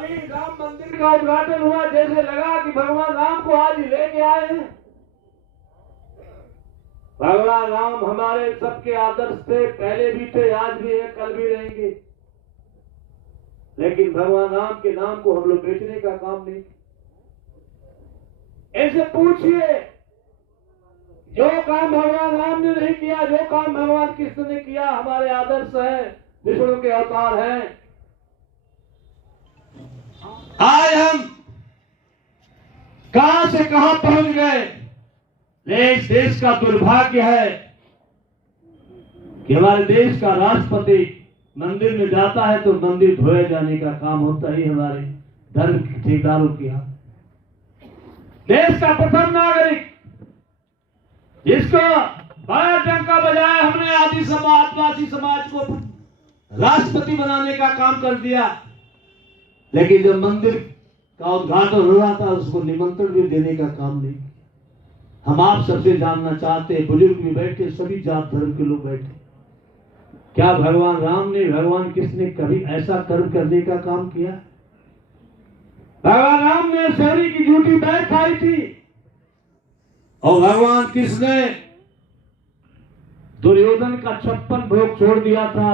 मानी राम मंदिर का उद्घाटन हुआ, जैसे लगा कि भगवान राम को आज ही लेके आए हैं। भगवान राम हमारे सबके आदर्श थे, पहले भी थे, आज भी है, कल भी रहेंगे। लेकिन भगवान राम के नाम को हम लोग बेचने का काम नहीं। ऐसे पूछिए, जो काम भगवान राम ने नहीं किया, जो काम भगवान कृष्ण ने किया, हमारे आदर्श है, विष्णु के अवतार हैं। आज हम कहां से कहां पहुंच गए। इस देश का दुर्भाग्य है कि हमारे देश का राष्ट्रपति मंदिर में जाता है तो मंदिर धोए जाने का काम होता ही हमारे धर्म के ठेकेदारों के हाथ। देश का प्रथम नागरिक जिसको बड़ा डंका बजाया, हमने आदिवासी समाज को राष्ट्रपति बनाने का काम कर दिया। लेकिन जब मंदिर का उद्घाटन हो रहा था उसको निमंत्रण भी देने का काम नहीं। हम आप सबसे जानना चाहते हैं, बुजुर्ग भी बैठे, सभी जात धर्म के लोग बैठे, क्या भगवान राम ने, भगवान कृष्ण ने कभी ऐसा कर्म करने का काम किया? भगवान राम ने शहरी की झूठी बैठ खाई थी और भगवान कृष्ण ने दुर्योधन का 56 भोग छोड़ दिया था,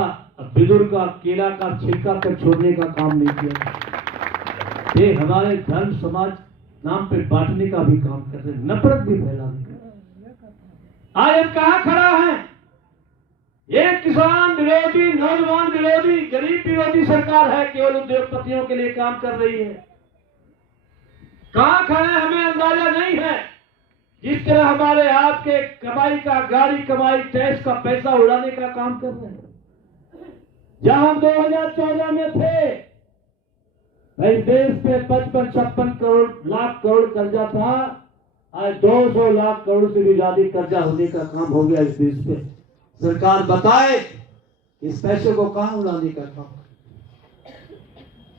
विदुर का केला का छिलका तक छोड़ने का काम नहीं किया। ये हमारे धर्म समाज नाम पे बांटने का भी काम कर रहे हैं, नफरत भी फैलाने का। आज हम कहां खड़ा है? ये किसान विरोधी, नौजवान विरोधी, गरीब विरोधी सरकार है, केवल उद्योगपतियों के लिए काम कर रही है। कहां खड़े हमें अंदाजा नहीं है। जिस तरह हमारे आपके कमाई का, गाड़ी कमाई, टैक्स का पैसा उड़ाने का काम कर रहे हैं। जहां हम 2014 में थे, इस देश पे 55-56 करोड़ लाख करोड़ कर्जा था, आज 200 लाख करोड़ से भी ज्यादा कर्जा होने का काम हो गया इस देश पे। सरकार बताए इस पैसे को कहां उड़ाने का काम।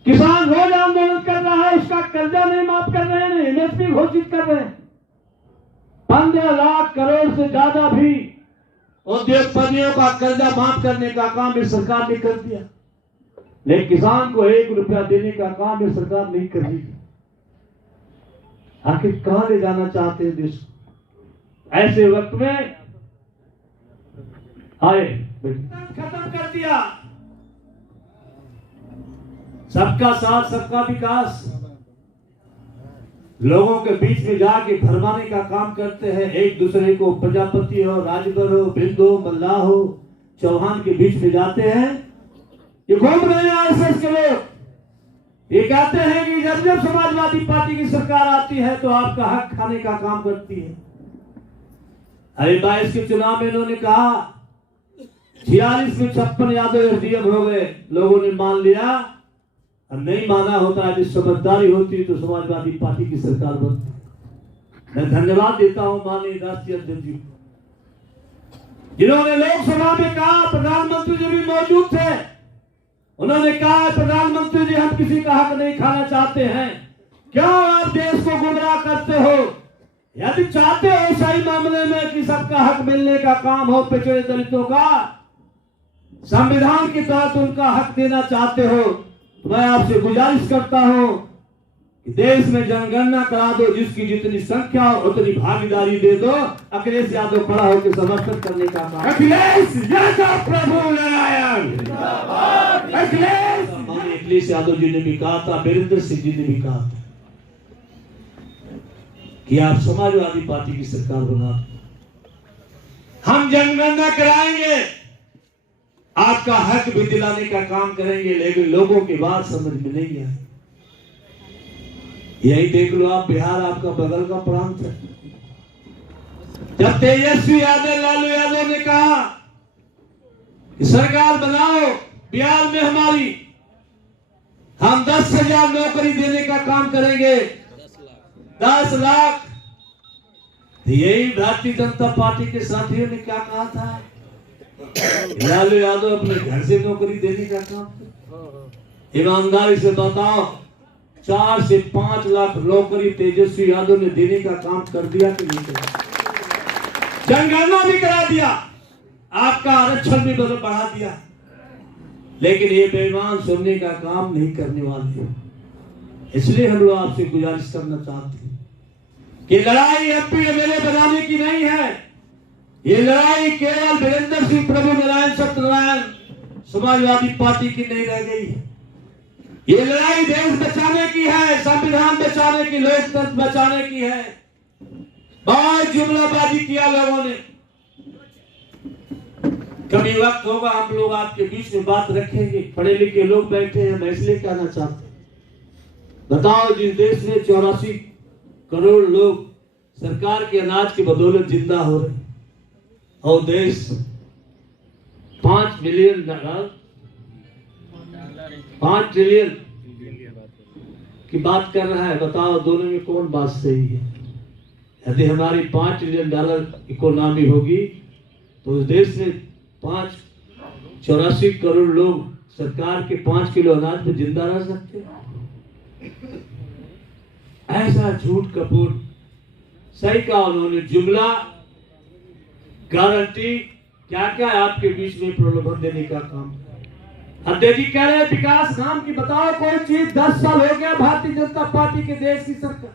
किसान रोज आंदोलन कर रहा है, उसका कर्जा नहीं माफ कर रहे हैं, एमएसपी घोषित कर रहे हैं। 15 लाख करोड़ से ज्यादा भी उद्योगपतियों का कर्जा माफ करने का काम इस सरकार ने कर दिया, लेकिन किसान को 1 रुपया देने का काम ये सरकार नहीं कर रही। आखिर कहां ले जाना चाहते हैं देश को? ऐसे वक्त में आए खत्म कर दिया। सबका साथ सबका विकास, लोगों के बीच में जाके भरमाने का काम करते हैं। एक दूसरे को प्रजापति हो, राजभर हो, बिंद हो, मल्लाह हो, चौहान के बीच में जाते हैं। ये घूम रहे हैं आरएसएस के लोग। ये कहते हैं कि जब जब समाजवादी पार्टी की सरकार आती है तो आपका हक खाने का काम करती है। अरे 22 के चुनाव में इन्होंने कहा 46 में 56 यादव एसडीएम हो गए, लोगों ने मान लिया। अब नहीं माना होता, यदि समझदारी होती तो समाजवादी पार्टी की सरकार बनती। मैं धन्यवाद देता हूं माननीय राष्ट्रीय अध्यक्ष जी, जिन्होंने लोकसभा में कहा, प्रधानमंत्री जी भी मौजूद थे, उन्होंने कहा प्रधानमंत्री जी हम किसी का हक नहीं खाना चाहते हैं, क्यों आप देश को गुमराह करते हो? यदि चाहते हो सही मामले में कि सबका हक मिलने का काम हो, पिछड़े दलितों का संविधान के तहत उनका हक देना चाहते हो, तो मैं आपसे गुजारिश करता हूं कि देश में जनगणना करा दो, जिसकी जितनी संख्या उतनी भागीदारी दे दो। अखिलेश यादव खड़ा होकर समर्थन करने का काम। अखिलेश यादव प्रभु नारायण, अखिलेश यादव जी ने भी कहा था, वीरेंद्र सिंह जी ने भी कहा था कि आप समाजवादी पार्टी की सरकार बना, हम जनगणना कराएंगे, आपका हक भी दिलाने का काम करेंगे, लेकिन लोगों की बात समझ में नहीं आए। यही देख लो आप, बिहार आपका बगल का प्रांत है। जब तेजस्वी यादव, लालू यादव ने कहा कि सरकार बनाओ बिहार में हमारी, हम 10,000 नौकरी देने का काम करेंगे, 10 लाख। यही भारतीय जनता पार्टी के साथियों ने क्या कहा था? लालू यादव अपने घर से नौकरी देने का काम। ईमानदारी से बताओ, 4 से 5 लाख नौकरी तेजस्वी यादव ने देने का काम कर दिया कि नहीं किया? जनगणना भी करा दिया, आपका आरक्षण भी बढ़ा दिया, लेकिन ये बेईमान सुनने का काम नहीं करने वाले। इसलिए हम लोग आपसे गुजारिश करना चाहते हैं कि लड़ाई एमपी एमएलए बनाने की नहीं है। ये लड़ाई केवल वीरेंद्र सिंह प्रभु नारायण सत्यनारायण समाजवादी पार्टी की नहीं रह गई है। ये लड़ाई देश बचाने की है, संविधान बचाने की, लोकतंत्र बचाने की है। बहुत जुमलाबाजी किया लोगों ने। कभी वक्त होगा हम लोग आपके बीच में बात रखेंगे। पढ़े लिखे लोग बैठे हैं, मैं इसलिए कहना चाहता हूं, बताओ जिस देश में 84 करोड़ लोग सरकार के अनाज की बदौलत जिंदा हो रहे और देश 5 ट्रिलियन की बात कर रहा है, बताओ दोनों में कौन बात सही है? यदि हमारी $5 ट्रिलियन इकोनॉमी होगी तो उस देश में 84 करोड़ लोग सरकार के 5 किलो अनाज पे जिंदा रह सकते। ऐसा झूठ कपूर, सही कहा उन्होंने, जुमला, गारंटी, क्या क्या आपके बीच में प्रलोभन देने का काम। अध्यक्ष जी कह रहे हैं विकास नाम की बताओ कोई चीज। 10 साल हो गया भारतीय जनता पार्टी के देश की सरकार,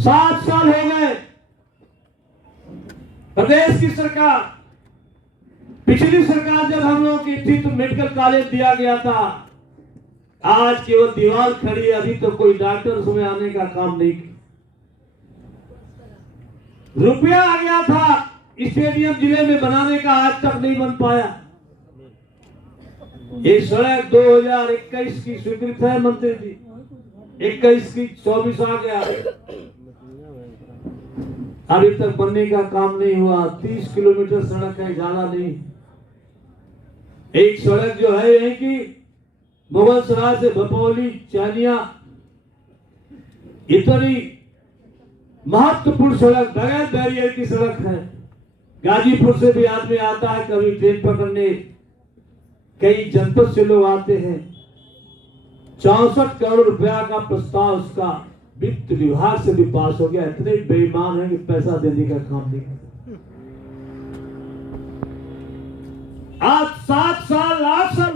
7 साल हो गए प्रदेश की सरकार। पिछली सरकार जब हम लोगों की थी तो मेडिकल कॉलेज दिया गया था, आज केवल दीवार खड़ी है, अभी तो कोई डॉक्टर उसमें आने का काम नहीं किया। रुपया आ गया था स्टेडियम जिले में बनाने का, आज तक नहीं बन पाया। ये सड़क 2021 की स्वीकृत है मंत्री जी, 21 की 24 आ गया, अभी तक बनने का काम नहीं हुआ। 30 किलोमीटर सड़क है, ज्यादा नहीं। एक सड़क जो है यही की मुगल सराय से भपौली चानिया, इतनी महत्वपूर्ण सड़क बगैर बैरियर की सड़क है। गाजीपुर से भी आदमी आता है कभी ट्रेन पकड़ने, कई जनपद से लोग आते हैं। 64 करोड़ रुपया का प्रस्ताव उसका वित्त विभाग से भी पास हो गया। इतने बेईमान है कि पैसा देने का काम नहीं करते। आज 7 साल 8 साल